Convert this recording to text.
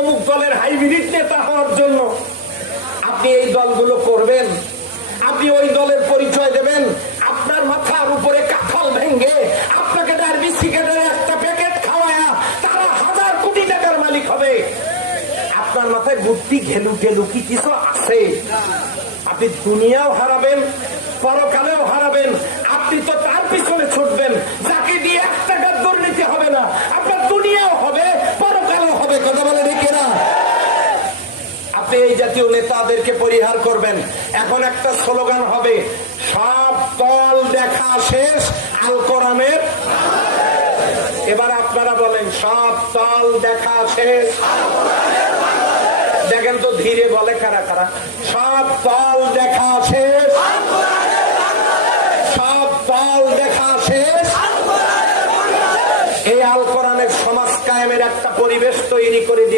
অমুক দলের হাইব্রিড নেতা হওয়ার জন্য আপনি এই দলগুলো করবেন, আপনি ওই দলের পরিচয় দেবেন, আপনার মাথার উপরে কাঁঠাল ভেঙ্গে আপনাকে ডার্বি সিগারেটের একটা প্যাকেট খাওয়ায়া তারা 1000 কোটি টাকার মালিক হবে। আপনার মাথায় বুদ্ধি ঘেলু টেলু কি কিছু আছে? আপনি দুনিয়াও হারাবেন, পরকালেও হারাবেন। আপনি তো তার পিছনে ছুটবেন যাকে দিয়ে 1 টাকার দুর্নীতি হবে না, আপনার দুনিয়াও হবে, পরকালেও হবে। কথা বলে ঠিক না? আপনি এই জাতীয় নেতাদেরকে পরিহার করবেন। এখন একটা স্লোগান হবে, সব দল দেখা শেষ আল কোরআনের। এবার আপনারা বলেন, সব দল দেখা শেষ। দেখেন তো ধীরে বলে কারা কারা। সব দল দেখা শেষ, সব দল দেখা শেষ। এই আল কোরআনের সমাজ কায়েমের একটা পরিবেশ তৈরি করে দিয়ে